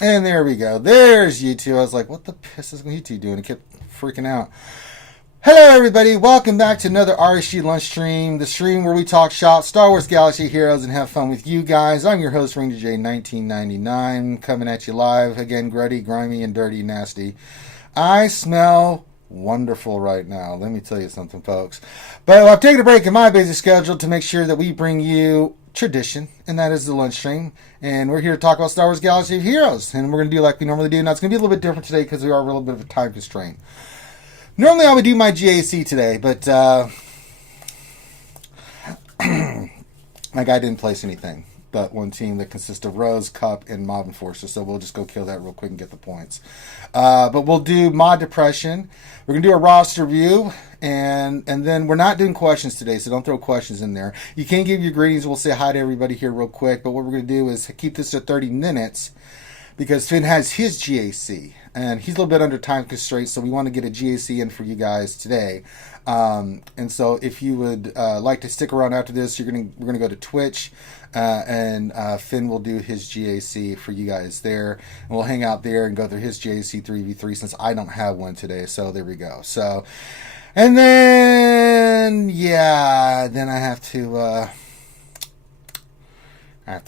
And there we go. There's you two. I was like, what the piss is you two doing? I kept freaking out. Hello, everybody. Welcome back to another RSG lunch stream, the stream where we talk shop, Star Wars Galaxy heroes, and have fun with you guys. I'm your host, Ranger J 1999, coming at you live. Again, gruddy, grimy, and dirty, nasty. I smell wonderful right now. Let me tell you something, folks. But I've taken a break in my busy schedule to make sure that we bring you tradition, and that is the lunch stream. And we're here to talk about Star Wars Galaxy of Heroes, and we're going to do like we normally do. Now, it's going to be a little bit different today because we are a little bit of a time constraint. Normally, I would do my GAC today, but my guy didn't place anything but one team that consists of Rose, Cup, and Mob Enforcer, so we'll just go kill that real quick and get the points. But we'll do Mod Depression. We're going to do a roster review, and then we're not doing questions today, so don't throw questions in there. You can give your greetings. We'll say hi to everybody here real quick, but what we're going to do is keep this to 30 minutes because Finn has his GAC, and he's a little bit under time constraints, so we want to get a GAC in for you guys today. And so if you would like to stick around after this, we're going to go to Twitch, and Finn will do his GAC for you guys there. And we'll hang out there and go through his GAC 3v3 since I don't have one today. So there we go. So, and then, yeah, then I have to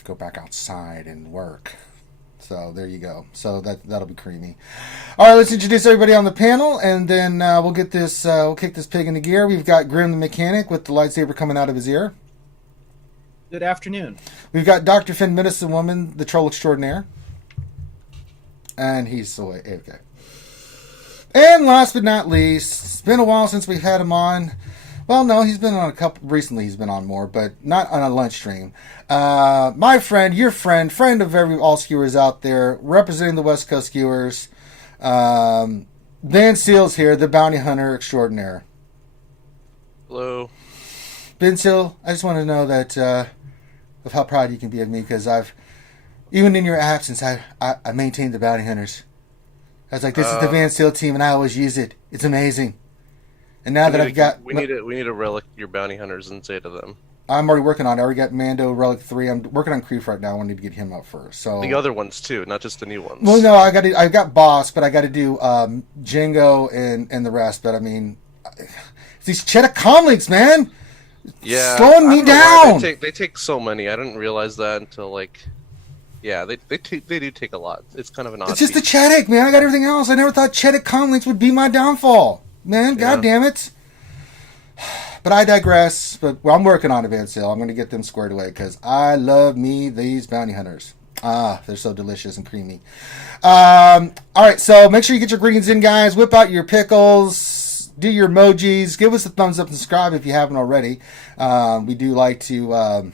go back outside and work. So there you go. So that'll be creamy. All right, let's introduce everybody on the panel, and then we'll get this. We'll kick this pig into gear. We've got Grim the mechanic with the lightsaber coming out of his ear. Good afternoon. We've got Dr. Finn Medicine Woman, the troll extraordinaire, and he's so okay. And last but not least, it's been a while since we've had him on. Well, no, he's been on a couple. Recently, he's been on more, but not on a lunch stream. My friend, your friend of all skewers out there, representing the West Coast skewers. Van Seal's here, the bounty hunter extraordinaire. Hello. Ben Seal, I just want to know that of how proud you can be of me, because even in your absence, I maintained the bounty hunters. I was like, this is the Van Seal team, and I always use it. It's amazing. And now that I've got... We need to relic your bounty hunters and say to them. I'm already working on it. I already got Mando Relic 3. I'm working on Creef right now. I need to get him up first. So the other ones too, not just the new ones. Well, no, I've got Boss, but I got to do Django and the rest. But I mean, these Cheddar comlinks, man. Yeah, slowing me down. They take so many. I didn't realize that until they do take a lot. It's kind of an odd. It's just the Cheddar, man. I got everything else. I never thought Cheddar comlinks would be my downfall. Man, God damn it. But I digress. But I'm working on it, Van Sale. I'm going to get them squared away because I love these bounty hunters. They're so delicious and creamy. All right, so make sure you get your greetings in, guys. Whip out your pickles. Do your emojis. Give us a thumbs up and subscribe if you haven't already. We do like to...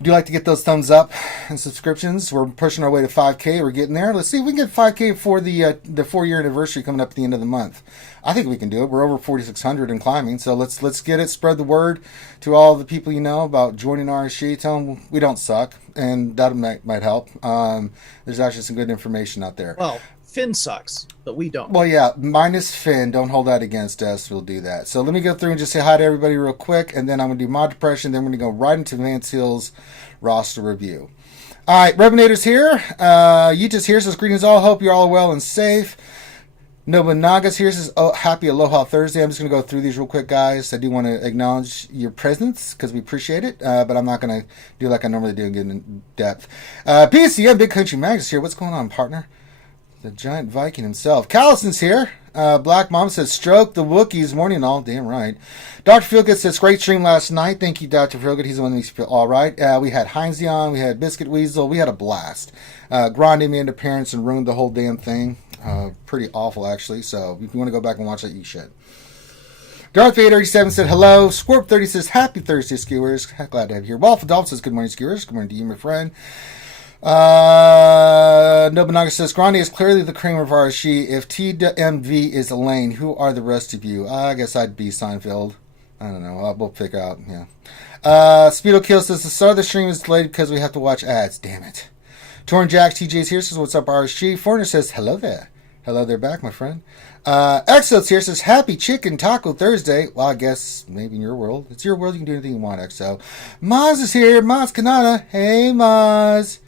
get those thumbs up and subscriptions. We're pushing our way to 5K. We're getting there. Let's see if we can get 5K for the 4-year anniversary coming up at the end of the month. I think we can do it. We're over 4,600 and climbing. So let's get it. Spread the word to all the people you know about joining RSG. Tell them we don't suck, and that might help. There's actually some good information out there. Well, Finn sucks, but we don't. Well, yeah, minus Finn. Don't hold that against us. We'll do that. So let me go through and just say hi to everybody real quick, and then I'm going to do Mod Depression. Then we're going to go right into Van Seal's roster review. All right, Rebinators here. Yutas here says, greetings all. Hope you're all well and safe. Nobunaga's here says, happy Aloha Thursday. I'm just going to go through these real quick, guys. I do want to acknowledge your presence because we appreciate it, but I'm not going to do like I normally do and get in depth. PCM Big Country Magus here. What's going on, partner? The giant Viking himself. Callison's here. Black Mom says, stroke the Wookiees. Morning all. Damn right. Dr. Feelgood says, great stream last night. Thank you, Dr. Feelgood. He's the one that makes you feel all right. We had Heinzie on. We had Biscuit Weasel. We had a blast. Grande made an appearance and ruined the whole damn thing. Pretty awful, actually. So if you want to go back and watch that, you should. Darth Vader 87 said, hello. Scorp 30 says, happy Thursday, skewers. Glad to have you here. Waffle Dolphin says, good morning, skewers. Good morning to you, my friend. Nobunaga says, Grande is clearly the cream of RSG. If TMV is Elaine, who are the rest of you? I guess I'd be Seinfeld. I don't know. We'll pick out, yeah. Speedo Kill says, the start of the stream is delayed because we have to watch ads. Damn it. Torn Jacks TJ's here says, what's up, RSG? Foreigner says, hello there. Hello there back, my friend. Exo's here says, happy Chicken Taco Thursday. Well, I guess maybe in your world. It's your world. You can do anything you want, Exo. Maz is here. Maz Kanata. Hey, Maz.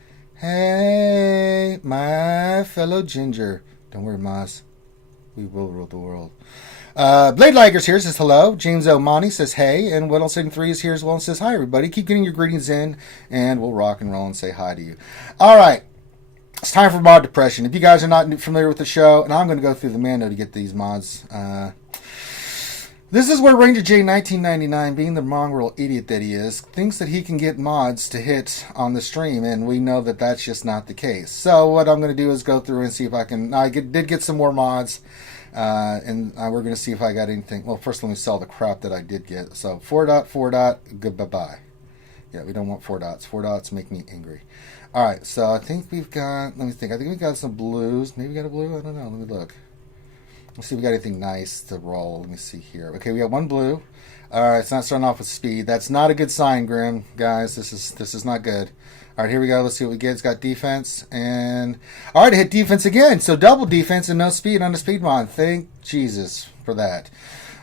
Hey, my fellow ginger. Don't worry, Moz. We will rule the world. Blade Ligers here says hello. James O'Mani says hey. And Whittle 3 is here as well and says hi, everybody. Keep getting your greetings in, and we'll rock and roll and say hi to you. All right. It's time for mod depression. If you guys are not familiar with the show, and I'm going to go through the menu to get these mods. This is where Ranger J 1999, being the mongrel idiot that he is, thinks that he can get mods to hit on the stream, and we know that that's just not the case. So what I'm going to do is go through and see if I can... did get some more mods, and we're going to see if I got anything. Well, first let me sell the crap that I did get. So 4.4. Goodbye. Yeah, we don't want 4 dots. 4 dots make me angry. All right, so I think we've got... Let me think. I think we've got some blues. Maybe we got a blue? I don't know. Let me look. Let's see if we got anything nice to roll. Let me see here. Okay, we got 1 blue. All right, it's not starting off with speed. That's not a good sign, Grim. Guys, this is not good. All right, here we go. Let's see what we get. It's got defense. And, all right, it hit defense again. So double defense and no speed on the speed mod. Thank Jesus for that.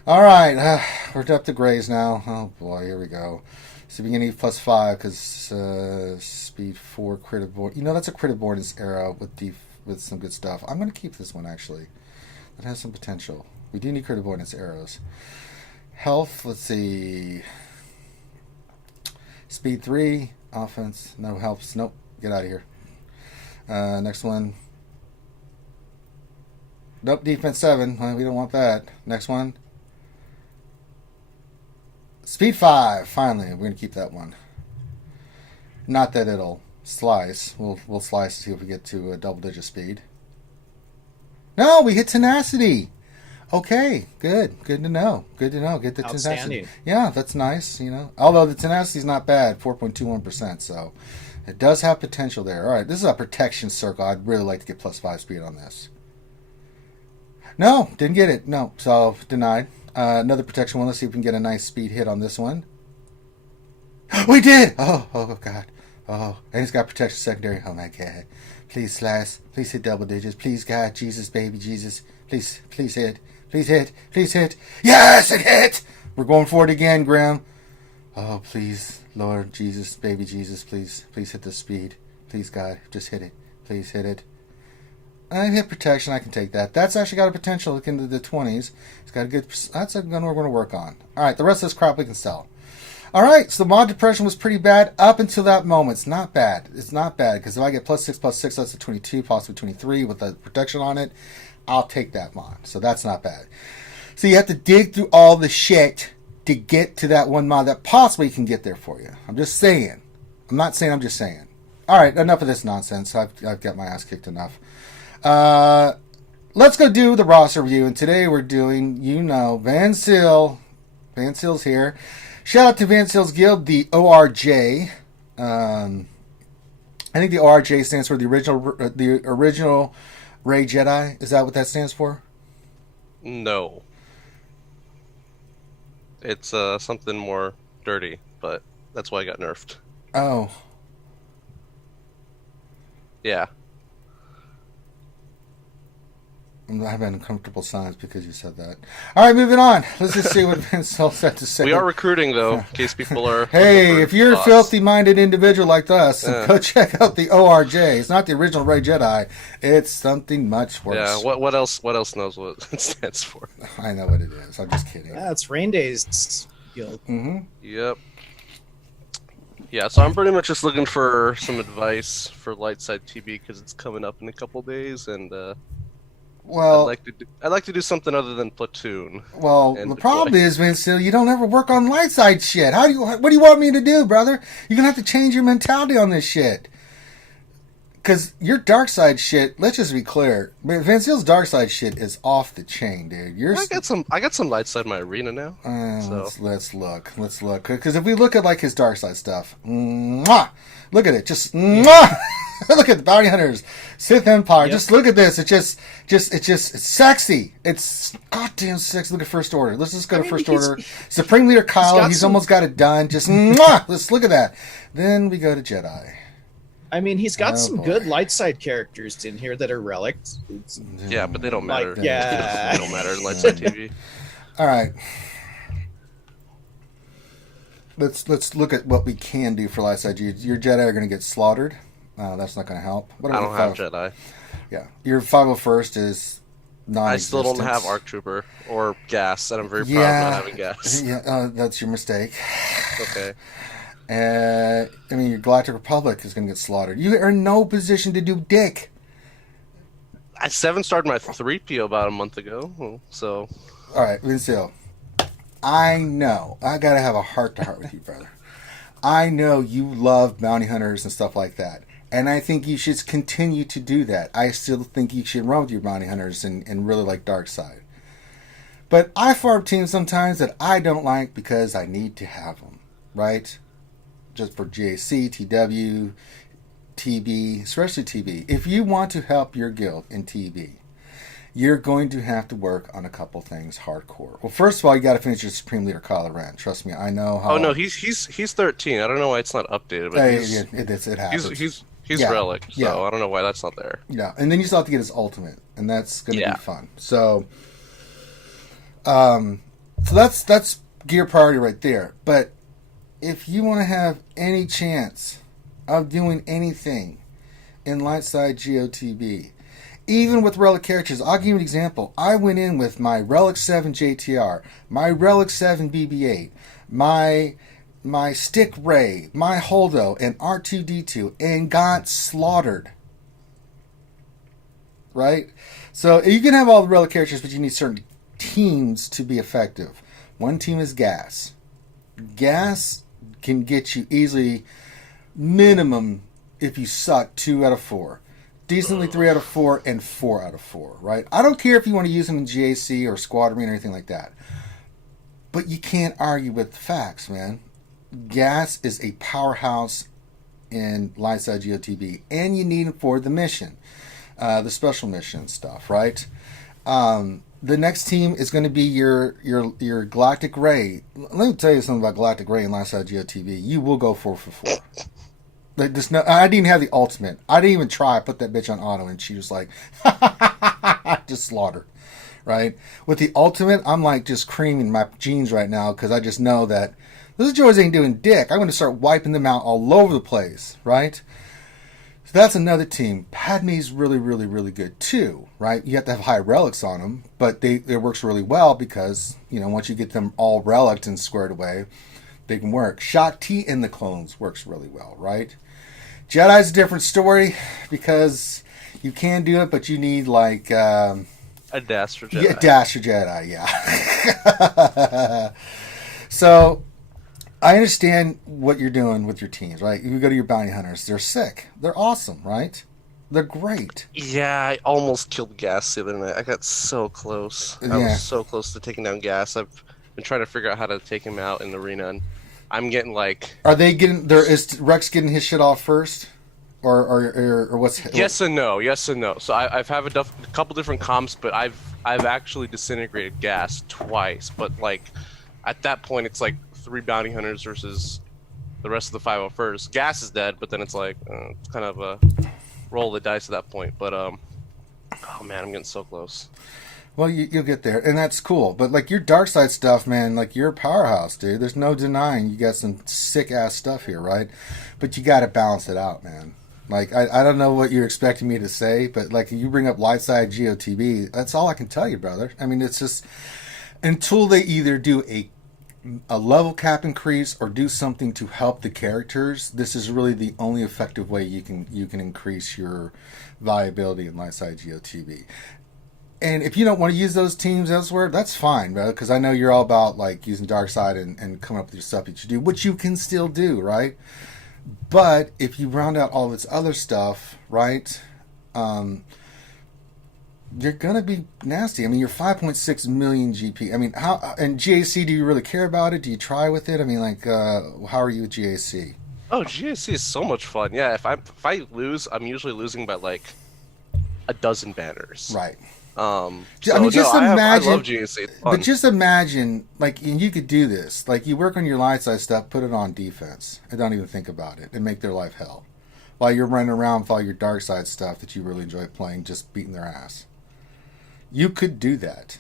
All right, we're up to grays now. Oh, boy, here we go. See if we can get +5 because speed 4 crit avoid. You know, that's a crit avoidance arrow with some good stuff. I'm going to keep this one, actually. It has some potential. We do need crit avoidance arrows. Health, let's see. Speed 3, offense, no helps. Nope, get out of here. Next one. Nope, defense 7. We don't want that. Next one. Speed 5, finally. We're going to keep that one. Not that it'll slice. We'll slice to see if we get to a double-digit speed. No, we hit tenacity. Okay, good. Good to know. Good to know. Get the tenacity. Yeah, that's nice, you know. Although the tenacity's not bad, 4.21%, so it does have potential there. All right, this is a protection circle. I'd really like to get +5 speed on this. No, didn't get it. No, so denied. Another protection one. Let's see if we can get a nice speed hit on this one. We did! Oh, God. Oh, and it's got protection secondary. Oh, my God. Please slice. Please hit double digits. Please, God, Jesus, baby, Jesus. Please hit. Please hit. Please hit. Yes, it hit! We're going for it again, Graham. Oh, please, Lord Jesus, baby Jesus, please hit the speed. Please, God, just hit it. Please hit it. I hit protection. I can take that. That's actually got a potential. Look into the 20s. It's got a good... That's a gun we're going to work on. All right, the rest of this crap we can sell. All right, so the mod depression was pretty bad up until that moment. It's not bad. It's not bad because if I get +6, that's a 22, possibly 23 with the protection on it, I'll take that mod. So that's not bad. So you have to dig through all the shit to get to that one mod that possibly can get there for you. I'm just saying. I'm not saying, I'm just saying. All right, enough of this nonsense. I've got my ass kicked enough. Let's go do the roster review. And today we're doing, Van Seal. Van Seal's here. Shout out to Van Seal's Guild, the ORJ. I think the ORJ stands for the original Ray Jedi. Is that what that stands for? No. It's something more dirty, but that's why I got nerfed. Oh. Yeah. I'm having uncomfortable signs because you said that. All right, moving on. Let's just see what Van Seal's had to say. We are recruiting, though, in case people are... Hey, if you're a filthy-minded individual like us, go check out the ORJ. It's not the original Ray Jedi. It's something much worse. Yeah, what else knows what it stands for? I know what it is. I'm just kidding. Yeah, it's Rande's guild. Mm-hmm. Yep. Yeah, so I'm pretty much just looking for some advice for Lightside TV because it's coming up in a couple days, and well, I'd like to do something other than Platoon. Well, the problem is, Vince, you don't ever work on Lightside shit. What do you want me to do, brother? You're gonna have to change your mentality on this shit. Because your dark side shit, let's just be clear, Van Seal's dark side shit is off the chain, dude. I got some light side in my arena now. So. Let's look. Because if we look at like his dark side stuff, look at it, just look at the bounty hunters, Sith Empire. Yep. Just look at this. It's sexy. It's goddamn sexy. Look at First Order. Let's just go to First Order. Supreme Leader Kyle. He's almost got it done. Just let's look at that. Then we go to Jedi. I mean, he's got some good light side characters in here that are relics. Yeah, but they don't matter. They don't matter in light side TV. All right. Let's look at what we can do for light side. Your Jedi are going to get slaughtered. That's not going to help. What I are don't have Jedi. Yeah. Your 501st is non-existent. I still don't have ARC Trooper or Gas, and I'm very proud of not having Gas. Yeah, that's your mistake. Okay. I mean, your Galactic Republic is going to get slaughtered. You are in no position to do dick. I 7-starred my 3PO about a month ago, so... All right, Vincil. I know. I got to have a heart-to-heart with you, brother. I know you love bounty hunters and stuff like that. And I think you should continue to do that. I still think you should run with your bounty hunters and really like Dark Side. But I farm teams sometimes that I don't like because I need to have them, right? Just for GAC, TW, TB, especially TB. If you want to help your guild in TB, you're going to have to work on a couple things hardcore. Well, first of all, you got to finish your Supreme Leader, Kylo Ren. Trust me, I know how... Oh, no, he's 13. I don't know why it's not updated, but it happens. He's Relic, so I don't know why that's not there. Yeah, and then you still have to get his ultimate, and that's going to be fun. So, that's gear priority right there. But if you want to have any chance of doing anything in Lightside GOTB, even with Relic characters, I'll give you an example. I went in with my Relic 7 JTR, my Relic 7 BB-8, my Stick Ray, my Holdo, and R2-D2, and got slaughtered. Right? So you can have all the Relic characters, but you need certain teams to be effective. One team is Gas. Gas can get you easily minimum, if you suck, 2 out of 4. Decently 3 out of 4 and 4 out of 4, right? I don't care if you want to use them in GAC or Squadron or anything like that. But you can't argue with the facts, man. Gas is a powerhouse in Lightside GOTB, and you need him for the mission, the special mission stuff, right? The next team is going to be your Galactic Ray. Let me tell you something about Galactic Ray in Lightside GOTB. You will go 4 for 4. Like I didn't have the ultimate. I didn't even try. I put that bitch on auto, and she was like, just slaughtered, right? With the ultimate, I'm like just creaming my jeans right now because I just know that those Joys ain't doing dick. I'm going to start wiping them out all over the place, right? So that's another team. Padme's really, really, really good too, right? You have to have high relics on them, but it works really well because, once you get them all relicked and squared away, they can work. Shakti and the clones works really well, right? Jedi's a different story because you can do it, but you need like... a Dash for Jedi. Yeah, Dash for Jedi, yeah. So, I understand what you're doing with your teams, right? You go to your bounty hunters. They're sick. They're awesome, right? They're great. Yeah, I almost killed Gas the other night. I got so close. I was so close to taking down Gas. I've been trying to figure out how to take him out in the arena, and I'm getting like... Are they getting... Is Rex getting his shit off first? Or what's... Yes and no. So I've had a couple different comps, but I've actually disintegrated Gas twice. But like, at that point, it's like 3 bounty hunters versus the rest of the 501st. Gas is dead, but then it's like it's kind of a roll of the dice at that point. But oh man, I'm getting so close. Well, you'll get there, and that's cool. But like your dark side stuff, man, like you're a powerhouse, dude. There's no denying you got some sick ass stuff here, right? But you got to balance it out, man. Like I don't know what you're expecting me to say, but like you bring up Lightside GOTB, that's all I can tell you, brother. I mean, it's just until they either do a level cap increase or do something to help the characters, this is really the only effective way you can increase your viability in Lightside GOTB. And if you don't want to use those teams elsewhere, that's fine, bro. Because I know you're all about like using dark side and coming up with your stuff that you do, which you can still do, right? But if you round out all this other stuff, right, you're gonna be nasty. I mean, you're 5.6 million GP. I mean, how and GAC? Do you really care about it? Do you try with it? I mean, like, how are you with GAC? Oh, GAC is so much fun. Yeah, if I lose, I'm usually losing by like a dozen banners. Right. I mean, just imagine. I love GAC. But just imagine, like, and you could do this. Like, you work on your light side stuff, put it on defense, and don't even think about it, and make their life hell. While you're running around with all your dark side stuff that you really enjoy playing, just beating their ass. You could do that.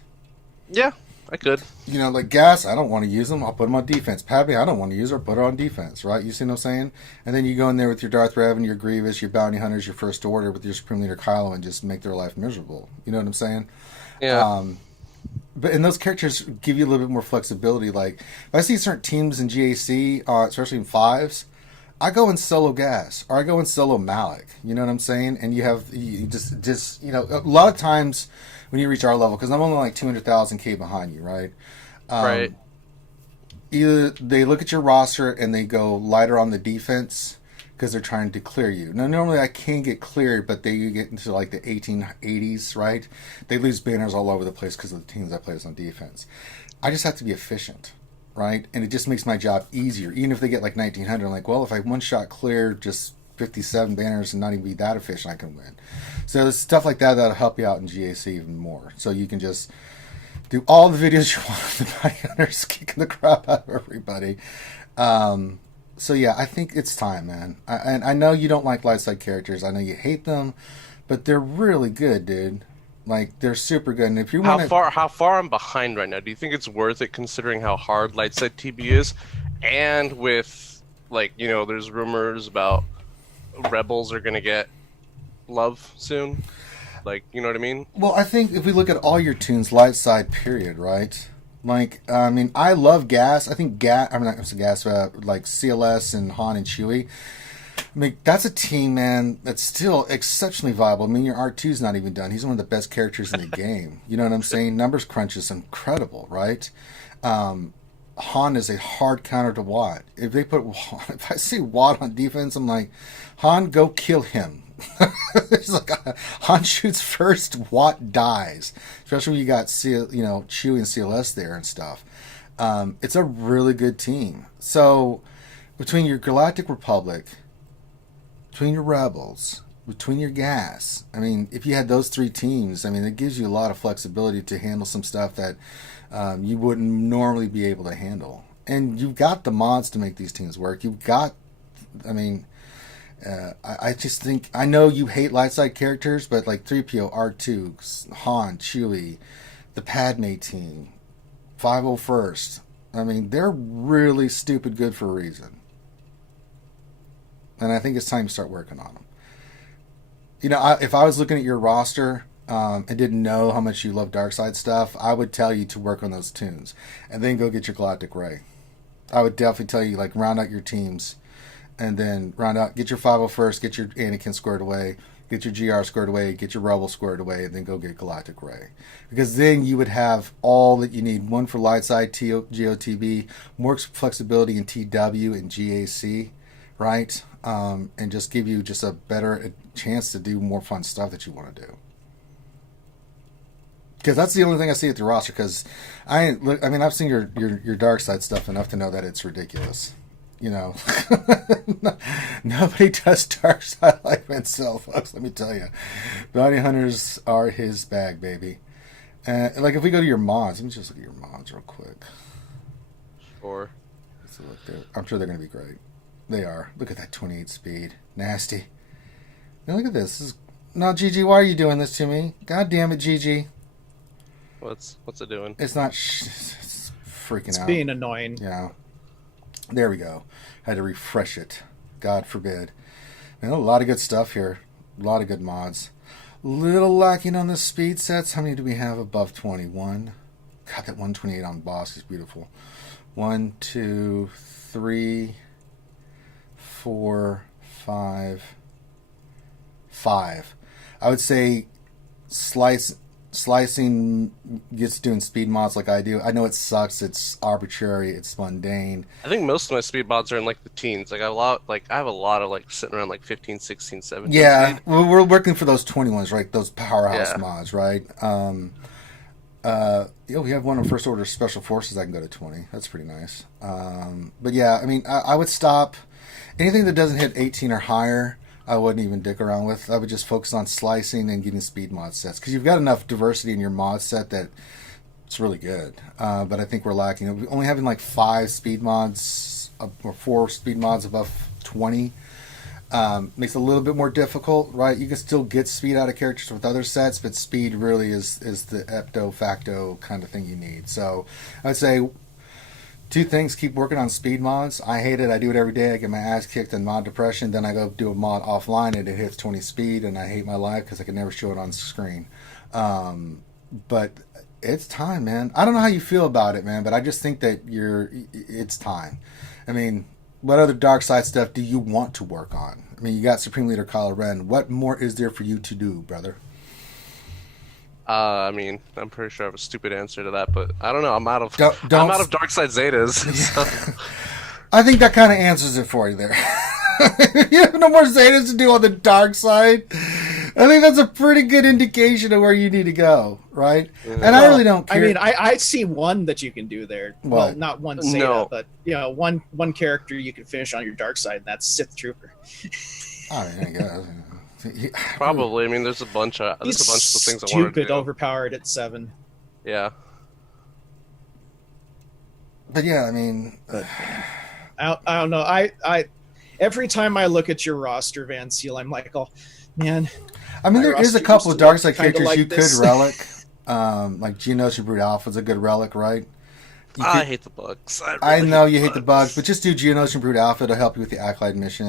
Yeah. I could. You know, like gas, I don't want to use them. I'll put them on defense. Padme, I don't want to use her. Put her on defense, right? You see what I'm saying? And then you go in there with your Darth Revan, your Grievous, your Bounty Hunters, your First Order with your Supreme Leader Kylo and just make their life miserable. You know what I'm saying? Yeah. But and those characters give you a little bit more flexibility. Like, if I see certain teams in GAC, especially in 5s, I go in solo gas or I go in solo Malik. You know what I'm saying? And you just you know, a lot of times when you reach our level, because I'm only like 200,000 K behind you, right? Right. Either they look at your roster and they go lighter on the defense because they're trying to clear you. Now, normally I can get cleared, but they get into like the 1880s, right? They lose banners all over the place because of the teams I play on defense. I just have to be efficient, right? And it just makes my job easier. Even if they get like 1900, I'm like, well, if I one-shot clear just 57 banners and not even be that efficient, I can win. So there's stuff like that that'll help you out in GAC even more. So you can just do all the videos you want of the Bounty Hunters kicking the crap out of everybody. So yeah, I think it's time, man. And I know you don't like light side characters. I know you hate them, but they're really good, dude. Like, they're super good. And if you want How far I'm behind right now? Do you think it's worth it considering how hard light side TB is, and with, like, you know, there's rumors about Rebels are gonna get love soon? Like, you know what I mean? Well, I think if we look at all your tunes, light side, period, right? Like, I mean, I love Gas. I think Gas, I'm not going to say Gas, like CLS and Han and Chewie. I mean, that's a team, man, that's still exceptionally viable. I mean, your R2's not even done. He's one of the best characters in the game. You know what I'm saying? Numbers crunch is incredible, right? Han is a hard counter to Watt. If I see Watt on defense, I'm like, Han, go kill him. It's like Han shoots first, Watt dies. Especially when you got Chewie and CLS there and stuff. It's a really good team. So between your Galactic Republic, between your Rebels, between your Gas, I mean, if you had those 3 teams, I mean, it gives you a lot of flexibility to handle some stuff that you wouldn't normally be able to handle. And you've got the mods to make these teams work. You've got, I mean, I just think, I know you hate light side characters, but like 3PO, R2, Han, Chewie, the Padme team, 501st, I mean, they're really stupid good for a reason. And I think it's time to start working on them. You know, if I was looking at your roster and didn't know how much you love dark side stuff, I would tell you to work on those tunes and then go get your Galactic Ray. I would definitely tell you, like, round out your teams. And then get your 501st, get your Anakin squared away, get your GR squared away, get your Rebel squared away, and then go get Galactic Ray. Because then you would have all that you need. One for light side, GOTB, more flexibility in TW and GAC, right? And just give you just a better chance to do more fun stuff that you want to do. Because that's the only thing I see at the roster. Because I've seen your dark side stuff enough to know that it's ridiculous. You know, nobody does dark side like Mansell, folks. Let me tell you, Bounty Hunters are his bag, baby. Like, if we go to your mods, let me just look at your mods real quick. Sure. Let's look there. I'm sure they're going to be great. They are. Look at that 28 speed, nasty. Now look at this. No, Gigi, why are you doing this to me? God damn it, Gigi. What's it doing? It's not. It's freaking out. It's being annoying. Yeah. There we go. Had to refresh it. God forbid. Man, a lot of good stuff here. A lot of good mods. Little lacking on the speed sets. How many do we have above 21? God, that 128 on boss is beautiful. 1, 2, 3, 4, 5. I would say slicing gets doing speed mods like I do. I know it sucks. It's arbitrary. It's mundane. I think most of my speed mods are in like the teens. Like I have a lot of like sitting around like 15, 16, 17. Yeah, speed. we're working for those 21s, right? Those powerhouse mods, right? We have one on First Order Special Forces. I can go to 20. That's pretty nice. But yeah, I mean, I would stop anything that doesn't hit 18 or higher. I wouldn't even dick around with. I would just focus on slicing and getting speed mod sets because you've got enough diversity in your mod set that it's really good. But I think we're lacking. We're only having like 5 speed mods or 4 speed mods above 20. Makes it a little bit more difficult, right? You can still get speed out of characters with other sets, but speed really is the epto facto kind of thing you need. So I'd say two things: keep working on speed mods. I hate it. I do it every day. I get my ass kicked in mod depression. Then I go do a mod offline and it hits 20 speed, and I hate my life because I can never show it on screen. But it's time, man. I don't know how you feel about it, man, but I just think that it's time. I mean, what other dark side stuff do you want to work on? I mean, you got Supreme Leader Kylo Ren. What more is there for you to do, brother? I mean, I'm pretty sure I have a stupid answer to that, but I don't know. I'm out of dark side Zetas. So. I think that kind of answers it for you there. You have no more Zetas to do on the dark side. I think that's a pretty good indication of where you need to go, right? Yeah. And I really don't care. I mean, I see one that you can do there. What? Well, not one Zeta, but one character you can finish on your dark side, and that's Sith Trooper. I mean, I guess. Probably. I mean, there's a bunch of things I want to do. Stupid overpowered at 7. Yeah. But yeah, I mean, I don't know. I every time I look at your roster, Van Seal, I'm like, oh man. I mean, there is a couple of dark side characters like you could relic. Like Geonosis Brute Alpha is a good relic, right? I hate the bugs. I know you hate the bugs, but just do Geonosis Brute Alpha to help you with the Acolyte mission,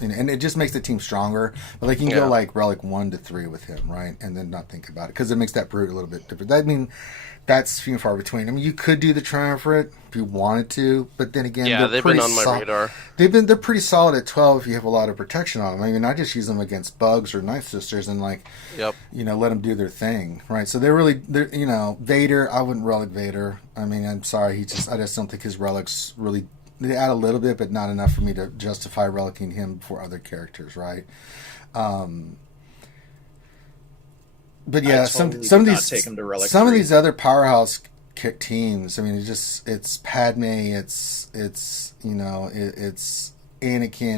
and it just makes the team stronger. But like you can go like relic 1 to 3 with him, right? And then not think about it because it makes that brute a little bit different. I mean, that's few and far between. I mean, you could do the Triumvirate if you wanted to, but then again, they've been on my radar. They're pretty solid at 12 if you have a lot of protection on them. I mean, I just use them against bugs or Night Sisters and let them do their thing, right? So they're Vader. I wouldn't relic Vader. I mean, I'm sorry, I just don't think his relics really. They add a little bit, but not enough for me to justify relicing him for other characters, right? But yeah, some of these other powerhouse teams. I mean, it's Padme, it's Anakin,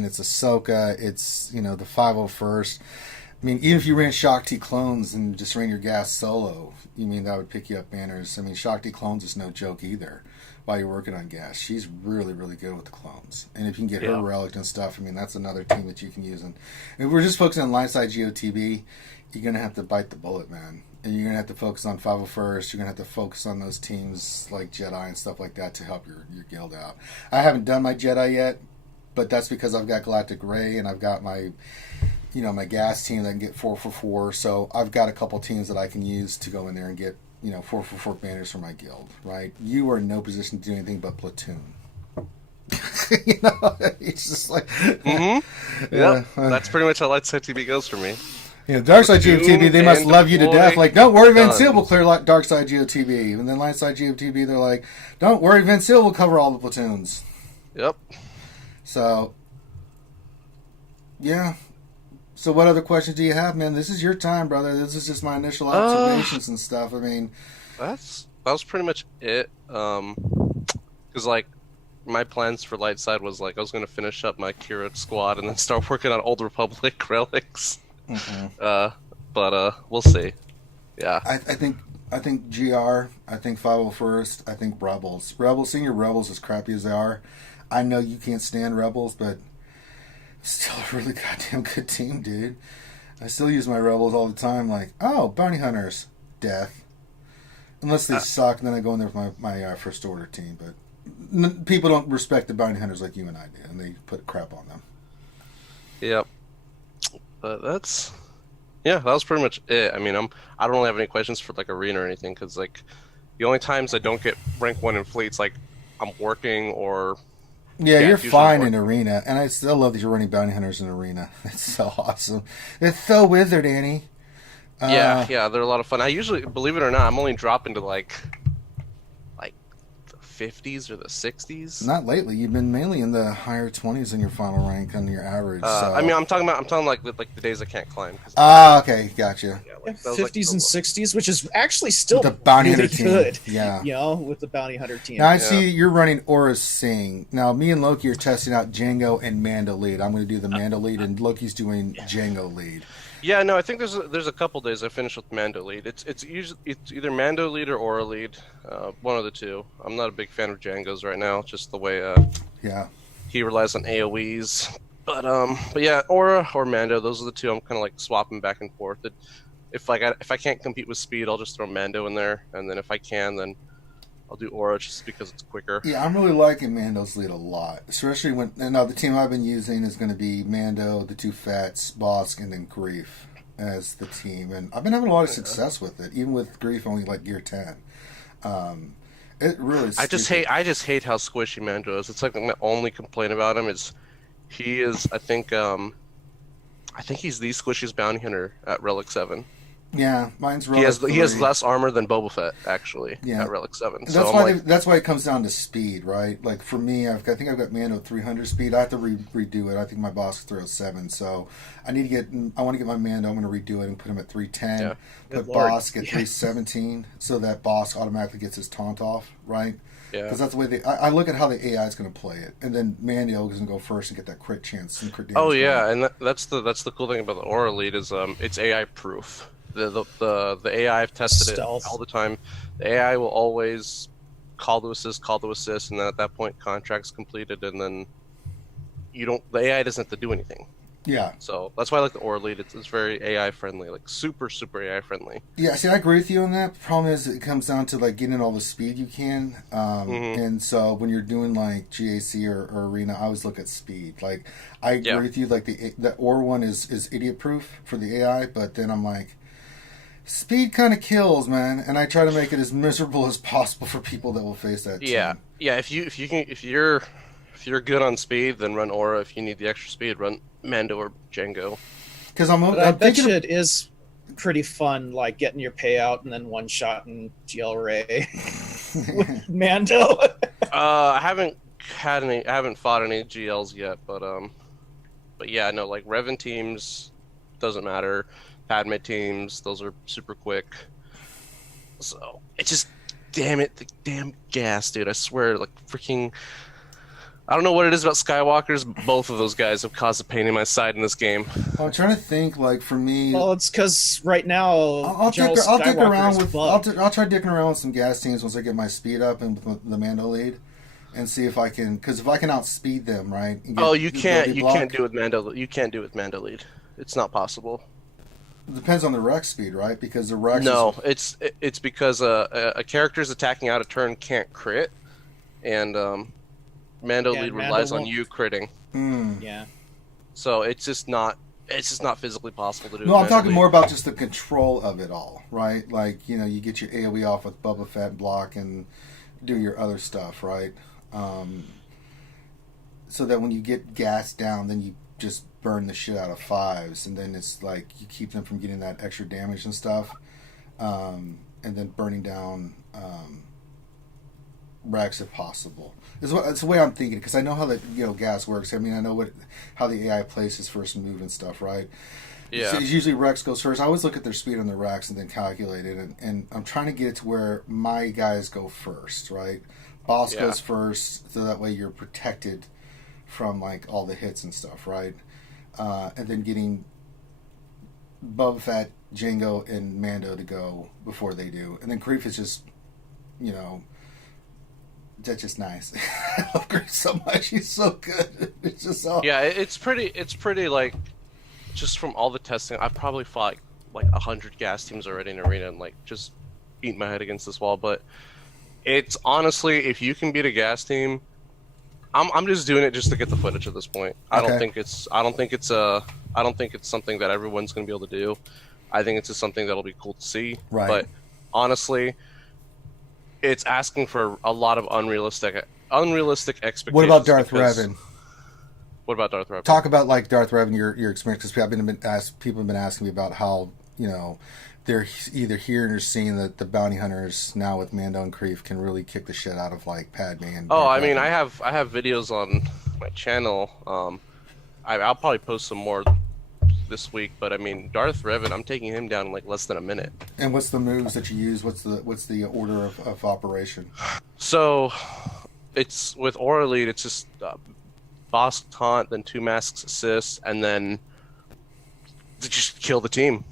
it's Ahsoka, it's the 501st. I mean, even if you ran Shakti clones and just ran your gas solo, that would pick you up banners. I mean, Shakti clones is no joke either. While you're working on gas, she's really, really good with the clones. And if you can get her relic and stuff, I mean, that's another team that you can use. And if we're just focusing on line side GOTB, you're going to have to bite the bullet, man. And you're going to have to focus on 501st. You're going to have to focus on those teams like Jedi and stuff like that to help your guild out. I haven't done my Jedi yet, but that's because I've got Galactic Ray and I've got my my gas team that can get 4 for 4. So I've got a couple teams that I can use to go in there and get 4 for 4 banners for my guild, right? You are in no position to do anything but platoon. It's just like... that's pretty much how light side TB goes for me. Dark side GOTB, they must love you to death. Like, don't worry, Van Seal will clear dark side GOTB. And then light side GOTB, they're like, don't worry, Van Seal will cover all the platoons. Yep. So, yeah. So what other questions do you have, man? This is your time, brother. This is just my initial observations and stuff. I mean... That was pretty much it. Because, my plans for light side was, I was going to finish up my Kira squad and then start working on Old Republic relics. Mm-hmm. But we'll see. Yeah. I think GR, I think 501st, I think Rebels. Senior Rebels, as crappy as they are, I know you can't stand Rebels, but still a really goddamn good team, dude. I still use my Rebels all the time, bounty hunters, death. Unless they suck, and then I go in there with my first order team, but people don't respect the bounty hunters like you and I do, and they put crap on them. Yep. But that was pretty much it. I mean, I don't really have any questions for arena or anything because the only times I don't get rank 1 in fleets, I'm working or you're fine in arena, and I still love that you're running bounty hunters in arena. It's so awesome. It's so withered, Annie. Yeah, they're a lot of fun. I usually, believe it or not, I'm only dropping to the 50s or the 60s. Not lately. You've been mainly in the higher 20s in your final rank on your average. I mean, I'm talking the days I can't climb. Okay, gotcha. 50s and 60s, which is actually still the bounty really hunter good. Team. Yeah, with the bounty hunter team. Now I see you're running Aura Sing. Now me and Loki are testing out Django and Mando lead. I'm going to do the Mando lead, and Loki's doing Django lead. Yeah, no, I think there's a couple days I finished with Mando lead. It's either Mando lead or Aura lead, one of the two. I'm not a big fan of Django's right now, just the way he relies on AOE's But yeah, Aura or Mando, those are the two I'm kind of like swapping back and forth. If I can't compete with speed, I'll just throw Mando in there, and then if I can, then I'll do Aura just because it's quicker. Yeah, I'm really liking Mando's lead a lot, especially when now the team I've been using is going to be Mando, the two Fats, Bosk, and then Grief as the team, and I've been having a lot of success with it, even with Grief only like gear 10. It really is I just hate how squishy Mando is. It's like my only complaint about him is he is I think he's the squishiest bounty hunter at Relic 7. Yeah, mine's Relic He has 3. less armor than Boba Fett actually at Relic 7. That's why it comes down to speed, right? Like for me, I think I've got Mando 300 speed. I have to redo it. I think my boss is 307, so I want to get my Mando. I'm going to redo it and put him at 310. Yeah. Put Bosk at 317, so that Bosk automatically gets his taunt off, right? Yeah. Because that's the way I look at how the AI is going to play it, and then Mando is going to go first and get that crit chance and crit damage. Oh yeah, and that's the cool thing about the Aura lead is it's AI proof. The AI I've tested Stealth. it all the time. The AI will always call to assist, and then at that point contract's completed, and then the AI doesn't have to do anything. Yeah. So that's why I like the Aura lead. It's very AI friendly, like super AI friendly. Yeah, see, I agree with you on that. The problem is it comes down to like getting all the speed you can, and so when you're doing like GAC or Arena, I always look at speed. Like I agree with you. Like the Aura one is idiot proof for the AI, but then I'm like, speed kind of kills, man, and I try to make it as miserable as possible for people that will face that. Yeah, team. yeah. If you're good on speed, then run Aura. If you need the extra speed, run Mando or Django. Because I bet you it is pretty fun, like getting your payout and then one shot and GL Ray with Mando. I haven't fought any GLs yet, but yeah, no, like Revan teams doesn't matter. Padme teams, those are super quick. So it's just, damn it, the damn gas, dude. I swear, like freaking. I don't know what it is about Skywalkers. But both of those guys have caused a pain in my side in this game. I'm trying to think. Like for me, Well, it's because right now I'll dick Skywalker around is with. bugged. I'll try dicking around with some gas teams once I get my speed up and with the Mando lead, and see if I can. Because if I can outspeed them, right? You can't do it with Mando. You can't do it with Mando lead. It's not possible. It depends on the Rex speed, right? Because the Rex. No, it's because a character's attacking out of turn can't crit, and Mando lead relies on you critting. Yeah. So it's just not physically possible to do. No, I'm talking more about just the control of it all, right? Like, you get your AoE off with Boba Fett block and do your other stuff, right? So that when you get gassed down, then you just burn the shit out of fives, and then it's like you keep them from getting that extra damage and stuff, and then burning down Rex if possible. It's the way I'm thinking, because I know how the gas works. I mean, I know how the AI plays his first move and stuff, right? Yeah. So usually Rex goes first. I always look at their speed on the Rex and then calculate it, and I'm trying to get it to where my guys go first, right? Boss goes first, so that way you're protected from like all the hits and stuff, right? And then getting Boba Fett, Jango, and Mando to go before they do, and then Grief is just, that's just nice. I love Grief so much. He's so good. It's just so. Yeah, it's pretty like, just from all the testing, I've probably fought like 100 gas teams already in arena and like just beating my head against this wall. But it's honestly, if you can beat a gas team, I'm just doing it just to get the footage at this point. I don't think it's something that everyone's going to be able to do. I think it's just something that'll be cool to see. Right. But honestly, it's asking for a lot of unrealistic expectations. What about Darth Revan? What about Darth Revan? Talk about like Darth Revan, your experience, because people have been asking me about how they're either hearing or seeing that the bounty hunters now with Mando and Grief can really kick the shit out of like Padme and. I mean, I have videos on my channel. I'll probably post some more this week, but I mean, Darth Revan, I'm taking him down in like less than a minute. And what's the moves that you use? What's the order of operation? So, it's with Aura Lead, it's just boss taunt, then 2 masks assist, and then just kill the team.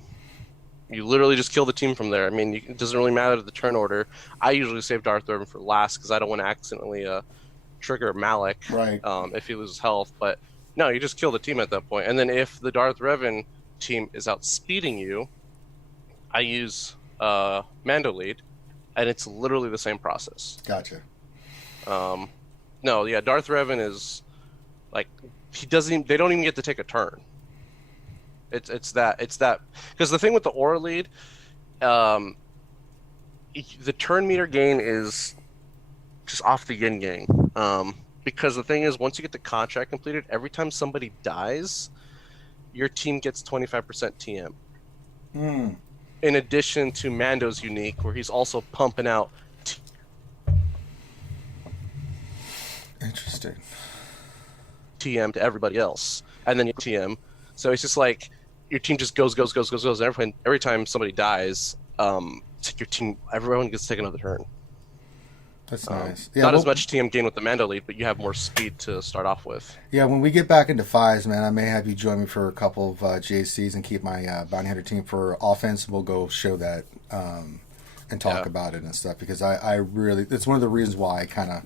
You literally just kill the team from there. I mean, it doesn't really matter the turn order. I usually save Darth Revan for last because I don't want to accidentally trigger Malak right. If he loses health. But No, you just kill the team at that point. And then if the Darth Revan team is outspeeding you, I use Mando lead, and it's literally the same process. Gotcha. No, yeah, Darth Revan is like he doesn't. They don't even get to take a turn. It's that because the thing with the aura lead, the turn meter gain is just off the yin yang. Because the thing is, once you get the contract completed, every time somebody dies, your team gets 25% TM. In addition to Mando's unique, where he's also pumping out. Interesting. TM to everybody else, and then you TM. So it's just like your team just goes. Every time somebody dies, it's like your team, everyone gets to take another turn. That's nice. Yeah, not as much TM gain with the Mando lead, but you have more speed to start off with. Yeah, when we get back into fives, man, I may have you join me for a couple of JCs and keep my bounty hunter team for offense. We'll go show that and talk about it and stuff, because I really, it's one of the reasons why I kind of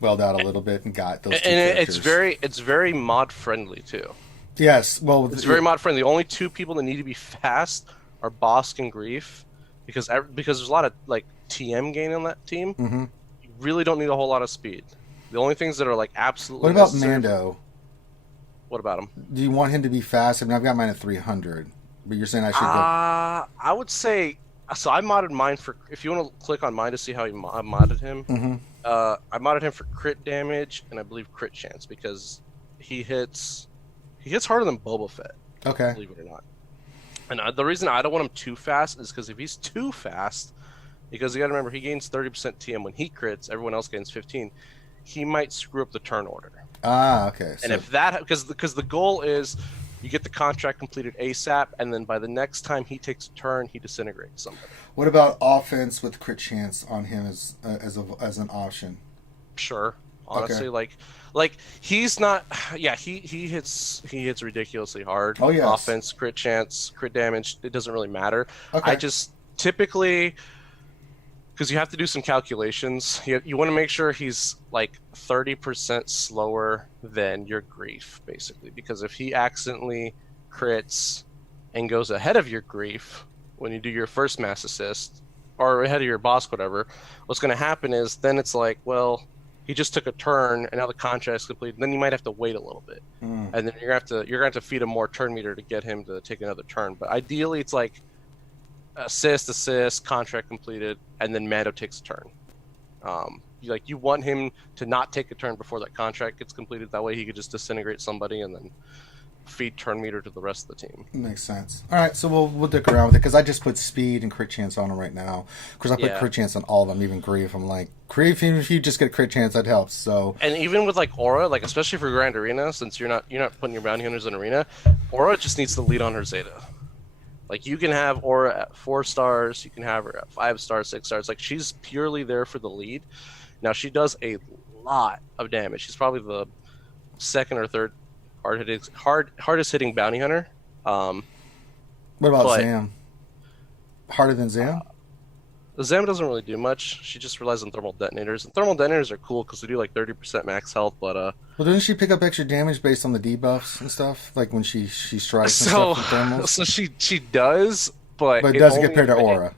welled out a little bit and got those two characters. It's very mod friendly too. Yes, well, it's very mod friendly. The only two people that need to be fast are Bosk and Grief, because there's a lot of like TM gain on that team. Mm-hmm. You really don't need a whole lot of speed. The only things that are like absolutely. What about Mando? What about him? Do you want him to be fast? I mean, I've got mine at 300, but you're saying I should go. I would say so. I modded mine for. If you want to click on mine to see how I modded him, I modded him for crit damage and I believe crit chance, because he hits harder than Boba Fett. Okay. Believe it or not. And the reason I don't want him too fast is because if he's too fast, because you got to remember he gains 30% TM when he crits, everyone else gains 15. He might screw up the turn order. Ah, okay. And if that, because the goal is you get the contract completed ASAP, and then by the next time he takes a turn, he disintegrates somebody. What about offense with crit chance on him as an option? Sure. Honestly, okay. like he's not. Yeah, he hits ridiculously hard. Oh yeah. Offense, crit chance, crit damage. It doesn't really matter. Okay. I just typically, because you have to do some calculations. You want to make sure he's like 30% slower than your Grief, basically. Because if he accidentally crits and goes ahead of your Grief when you do your first mass assist, or ahead of your boss, whatever, what's going to happen is then it's like, well, he just took a turn and now the contract's complete. Then you might have to wait a little bit, and then you're gonna have to feed him more turn meter to get him to take another turn. But ideally, it's like assist, contract completed, and then Mando takes a turn. You want him to not take a turn before that contract gets completed. That way, he could just disintegrate somebody and then feed turn meter to the rest of the team. Makes sense. All right, so we'll dick around with it, because I just put speed and crit chance on him right now. Because I put crit chance on all of them, even Grief. I'm like, Grief, even if you just get a crit chance, that helps. So, and even with like Aura, like especially for Grand Arena, since you're not putting your bounty hunters in Arena, Aura just needs to lead on her Zeta. Like you can have Aura at 4 stars, you can have her at 5 stars, 6 stars. Like she's purely there for the lead. Now she does a lot of damage. She's probably the second or third hardest hitting bounty hunter. What about Zam? Harder than Zam? Zam doesn't really do much. She just relies on thermal detonators. And thermal detonators are cool because they do like 30% max health. But well, doesn't she pick up extra damage based on the debuffs and stuff? Like when she strikes and stuff with thermals? So she does, but it doesn't get paired to Aura.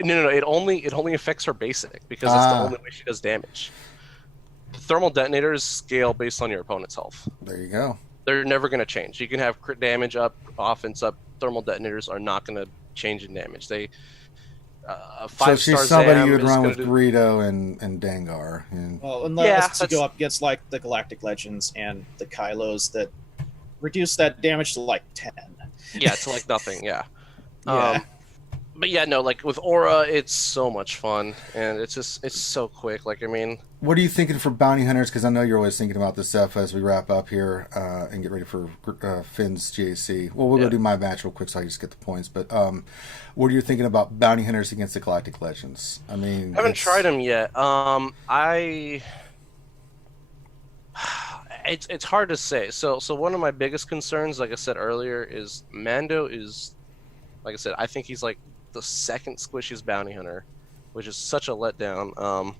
No. It only affects her basic because it's the only way she does damage. Thermal detonators scale based on your opponent's health. There you go. They're never going to change. You can have crit damage up, offense up. Thermal detonators are not going to change in damage. They 5-star. So she's somebody you would run with Greedo and Dengar. Well, unless you go up against like the Galactic Legends and the Kylos that reduce that damage to like 10. Yeah, to like nothing. Yeah. Yeah. But yeah, no, like with Aura, it's so much fun, and it's so quick. Like, I mean, what are you thinking for bounty hunters? Because I know you're always thinking about this stuff as we wrap up here and get ready for Finn's GAC. Well, we'll go do my match real quick so I can just get the points. But what are you thinking about bounty hunters against the Galactic Legends? I mean, I haven't tried them yet. It's hard to say. So one of my biggest concerns, like I said earlier, is Mando is, like I said, I think he's like the second squishiest bounty hunter, which is such a letdown.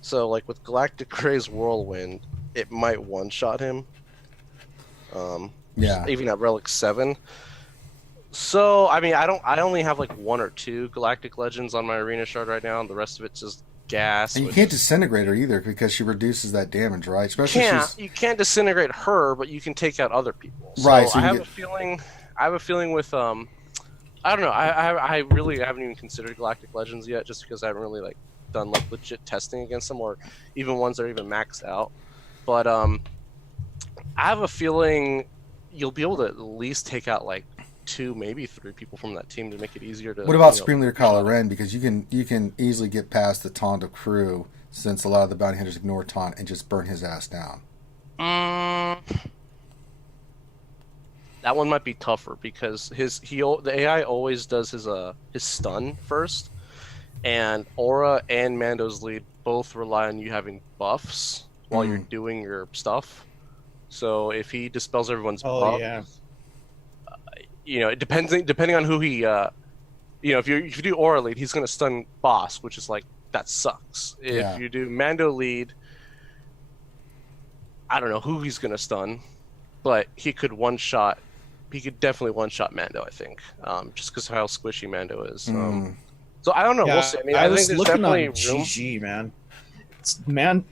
So like with Galactic Gray's Whirlwind, it might one-shot him. Yeah. Even at Relic 7. So, I mean, I only have like 1 or 2 Galactic Legends on my arena shard right now, and the rest of it's just gas. And you can't disintegrate her either because she reduces that damage, right? Especially you can't disintegrate her, but you can take out other people. So right. So I have a feeling with I don't know. I really haven't even considered Galactic Legends yet, just because I haven't really like done like legit testing against them, or even ones that are even maxed out. But I have a feeling you'll be able to at least take out like 2, maybe 3 people from that team to make it easier to. What about Supreme Leader Kylo Ren? Because you can easily get past the taunt of crew, since a lot of the bounty hunters ignore taunt and just burn his ass down. That one might be tougher because the AI always does his stun first, and Aura and Mando's lead both rely on you having buffs while you're doing your stuff. So if he dispels everyone's buffs, depending on who he, if you do Aura lead, he's gonna stun boss, which is like that sucks. If you do Mando lead, I don't know who he's gonna stun, but he could one-shot. He could definitely one-shot Mando, I think, just because of how squishy Mando is. So I don't know. Yeah, we'll see. I mean, I I was think there's looking on definitely room. GG, man.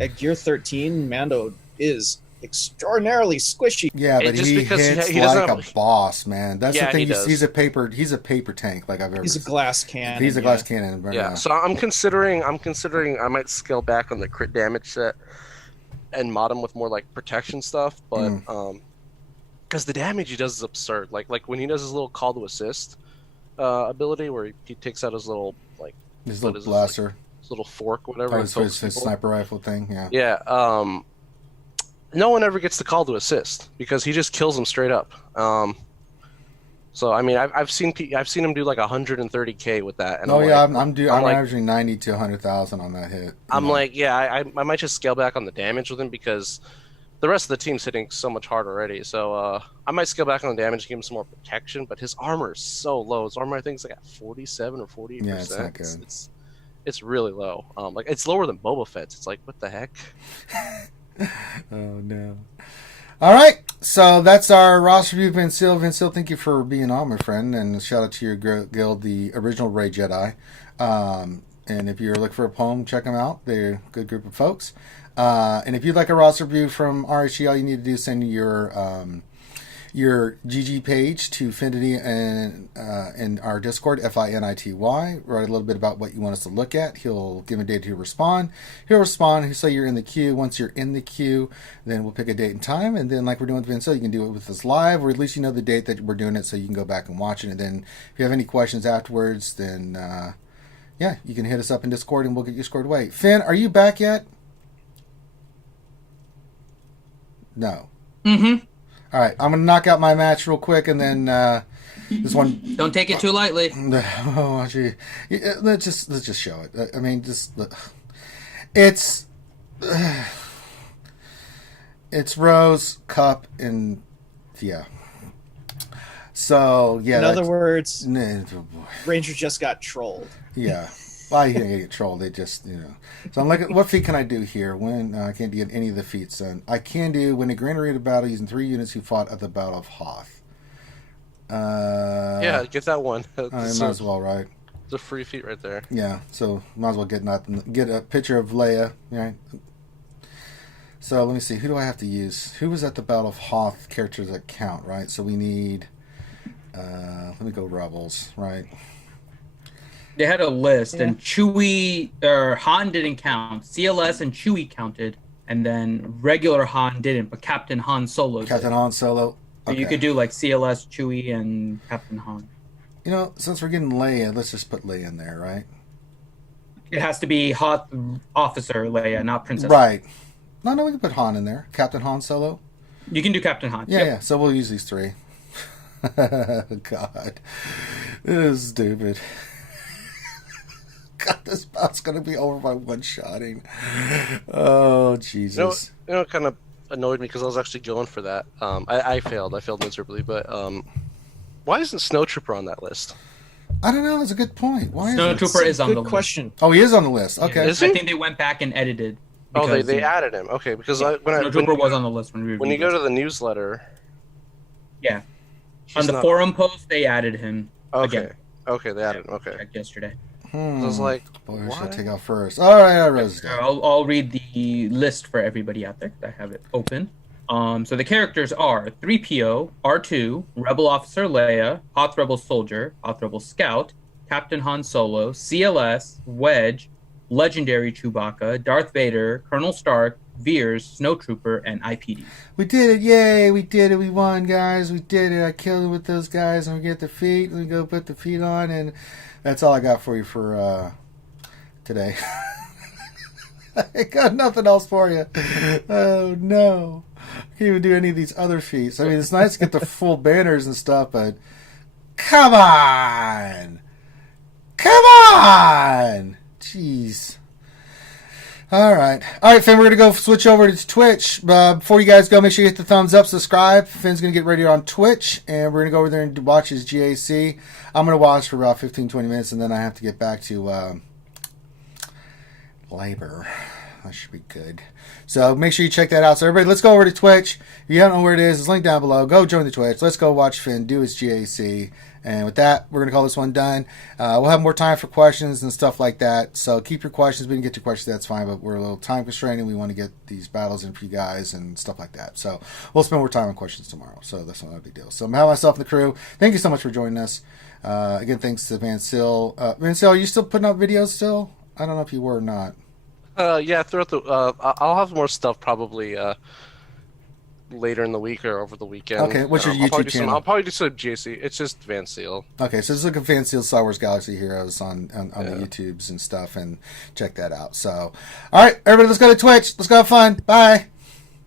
At Gear 13, Mando is extraordinarily squishy. Yeah, but just he because hits he doesn't like have a boss, man. That's the thing. he does. He's a paper tank, like I've ever. He's a glass cannon. He's a glass cannon. Yeah. So I'm considering I might scale back on the crit damage set and mod him with more like protection stuff, but because the damage he does is absurd. Like when he does his little call to assist ability, where he takes out his little his little blaster, his little fork, whatever. his sniper rifle thing. Yeah. Yeah. No one ever gets the call to assist because he just kills them straight up. So I mean, I've seen him do like 130k with that. And I'm averaging 90 to 100,000 on that hit. I'm like, I might just scale back on the damage with him because the rest of the team's hitting so much hard already. So I might scale back on the damage, give him some more protection. But his armor is so low. His armor, I think, is like at 47 or 48%. Yeah, it's not good. It's really low. Like it's lower than Boba Fett's. It's like, what the heck? Oh no. All right, so that's our roster review. Vincil, thank you for being on, my friend, and shout out to your guild, the original Ray Jedi. And if you're looking for a poem, check them out. They're a good group of folks. And if you'd like a roster review from RSG, all you need to do is send your GG page to Finity and in our Discord, FINITY. Write a little bit about what you want us to look at. He'll give a date to respond. He'll respond. He'll say you're in the queue. Once you're in the queue, then we'll pick a date and time. And then, like we're doing with Vince, you can do it with us live, or at least you know the date that we're doing it, so you can go back and watch it. And then, if you have any questions afterwards, then you can hit us up in Discord, and we'll get you scored away. Finn, are you back yet? No. Mm-hmm. All right, I'm gonna knock out my match real quick, and then this one. Don't take it too lightly. Oh, gee. Let's just show it. I mean, it's Rose, Cup, and yeah. So yeah. In other words, Ranger just got trolled. Yeah. Well, you can't get trolled. They just, So I'm like, what feat can I do here? When I can't get any of the feats done. I can do when a Grand Arena battle using 3 units who fought at the Battle of Hoth. Yeah, get that one. I might as well, right? It's a free feat right there. Yeah, so might as well get a picture of Leia, right? So let me see. Who do I have to use? Who was at the Battle of Hoth characters that count, right? So we need. Let me go Rebels, right? They had a list, and Chewie or Han didn't count. CLS and Chewie counted, and then regular Han didn't, but Captain Han Solo did. Captain Han Solo. So you could do like CLS, Chewie, and Captain Han. Since we're getting Leia, let's just put Leia in there, right? It has to be Hoth Officer Leia, not Princess. Right. No, we can put Han in there. Captain Han Solo. You can do Captain Han. Yeah, yeah. So we'll use these 3. God, this is stupid. God, this bout's gonna be over by one-shotting. Oh, Jesus. It kind of annoyed me because I was actually going for that. I failed. I failed miserably. But why isn't Snowtrooper on that list? I don't know. That's a good point. Why Snowtrooper is on the list. Good question. Oh, he is on the list. Okay. Is he? I think they went back and edited. Oh, because they added him. Okay, because Snowtrooper was on the list when we when you go to the newsletter. Yeah. he's On the not- forum post, they added him. Okay. Again. Okay, they added him. Okay. Checked yesterday. I was like, Boy, who should I what? take out first? All right, I wrote it down. I'll read the list for everybody out there 'cause I have it open. So the characters are 3PO, R2, Rebel Officer Leia, Hoth Rebel Soldier, Hoth Rebel Scout, Captain Han Solo, CLS, Wedge, Legendary Chewbacca, Darth Vader, Colonel Stark, Veers, Snowtrooper, and IPD. We did it! Yay! We did it! We won, guys! We did it! I killed it with those guys, and we get the feet. We go put the feet on, and that's all I got for you for today. I got nothing else for you. Oh no! I can't even do any of these other feats. I mean, it's nice to get the full banners and stuff, but come on! Come on! Jeez. All right, Finn, we're going to go switch over to Twitch. Before you guys go, make sure you hit the thumbs up, subscribe. Finn's going to get ready on Twitch, and we're going to go over there and watch his GAC. I'm going to watch for about 15-20 minutes, and then I have to get back to labor. That should be good. So make sure you check that out. So everybody, let's go over to Twitch. If you don't know where it is, it's linked down below. Go join the Twitch. Let's go watch Finn do his GAC. And with that, we're going to call this one done. We'll have more time for questions and stuff like that. So keep your questions. We can get to questions, that's fine. But we're a little time constrained, and we want to get these battles in for you guys and stuff like that. So we'll spend more time on questions tomorrow. So that's not a big deal. So I'm having myself and the crew. Thank you so much for joining us. Again, thanks to Van Sil. Van Sil, are you still putting up videos still? I don't know if you were or not. Yeah, throughout the I'll have more stuff probably later in the week or over the weekend. Okay, what's your YouTube channel? I'll probably do some GC. It's just Van Seal. Okay, so just look at Van Seal Star Wars Galaxy Heroes on the YouTubes and stuff, and check that out. So, all right, everybody, let's go to Twitch. Let's go have fun. Bye.